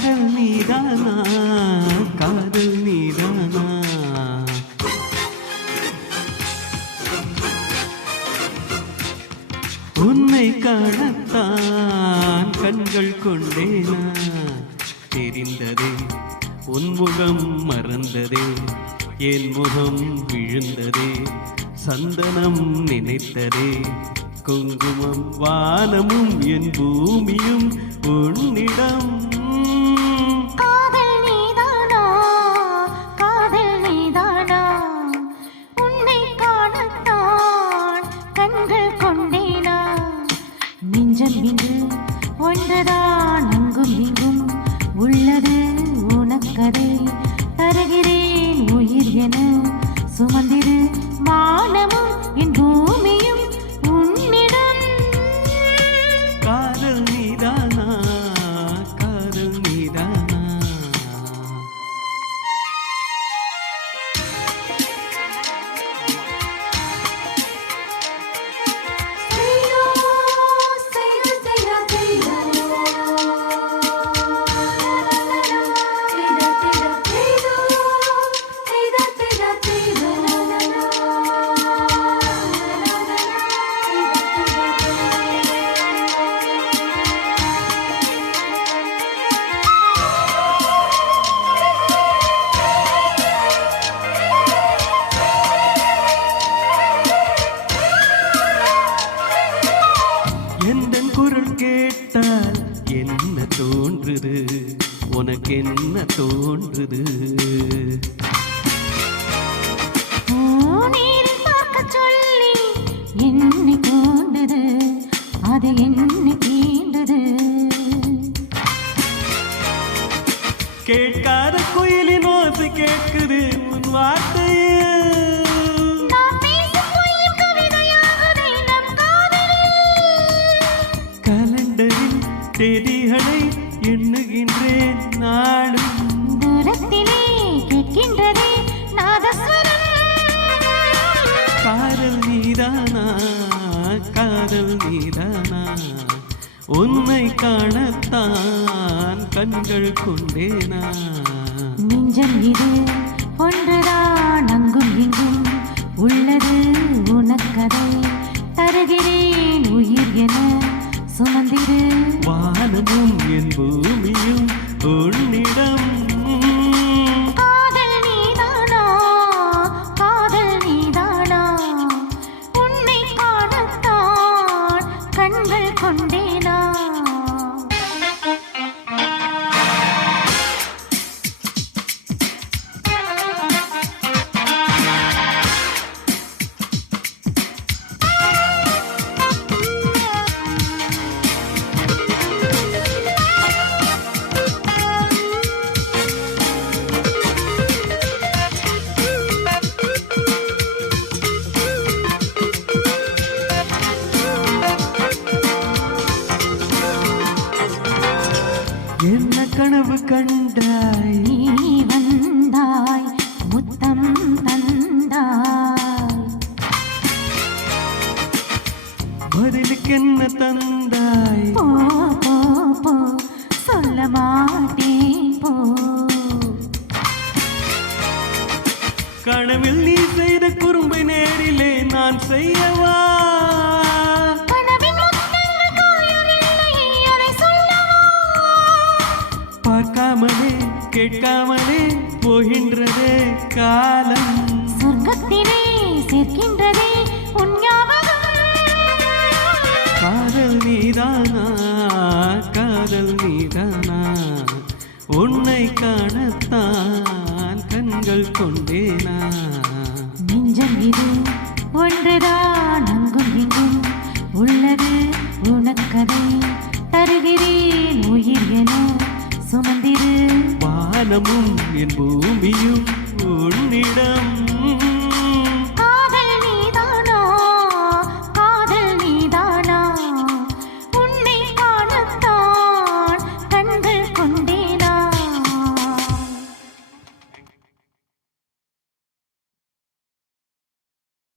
காதல் நீதானா காதல் நீதானா உன்னை காணத்தான் கண்கள் கொண்டேனா தெரிந்ததே உன் முகம் மறந்ததே என் முகம் விழுந்ததே சந்தனம் நினைத்ததே குங்குமம் வானமும் என் பூமியும் உன்னிடம் காதல் நீதானா காதல் நீதானா உன்னை காணத்தான் கண்கள் கொண்டேனா நெஞ்சம் இன்று ஒன்றுதான் அங்கும் இங்கும் உள்ளது உனக்கதை தருகிறேன் உயிர் என சுமந்திரு வானமும் என் பூமியும் உன்னிடம் காதல் நீதானா காதல் நீதானா எந்தன் குரல் கேட்டால் என்ன தோன்றுது உனக்கு என்ன தோன்றுது நேரில் பார்க்க சொல்லி என்னை தோன்றுது அது என்னை தீண்டது கேட்காத குயிலின் ஓசை கேட்குது உன் வார்த்தையில் நாம் பேசும் பொய்யும் கவிதையாகுதே நம் காதலில் கலண்டரில் தேதிகளை எண்ணுகின்றேன் நாளும் தூரத்திலே கேட்கின்றதே நாதஸ்வரம் காதல் நீதானா காதல் நீதானா உன்னை காணத்தான் கண்கள் கொண்டேனா நெஞ்சம் இது ஒன்றுதான் அங்கும் இங்கும் உள்ளது உனக்கதை தருகிறேன் உயிர் என சுமந்திரு வானமும் என் பூமியும் உன்னிடம் காதல் நீதானா காதல் நீதானா உன்னை காணத்தான் கண்கள் கொண்டேனா என்ன கனவு கண்டாய் நீ வந்தாய் முத்தம் தந்தாய் பதிலுக்கு என்ன தந்தாய் போ போ போ சொல்ல மாட்டேன் போ கனவில் நீ செய்த குறும்பை நேரிலே நான் செய்யவா கனவின் முத்தங்கள் காயவில்லை அதை சொல்லவா பார்க்காமலே கேட்காமலே போகின்றதே காலம் சொர்க்கத்திலே சேர்க்கின்றதே உன் ஞாபகம் காதல் நீதானா காதல் நீதானா உன்னை காணத்தான் கண்கள் கொண்டேனா நெஞ்சம் இது ஒன்றுதான் அங்கும் இங்கும் உள்ளது உனக்கதை தருகிறேன் உயிர் என சுமந்திரு வானமும் என் பூமியும் உன்னிடம்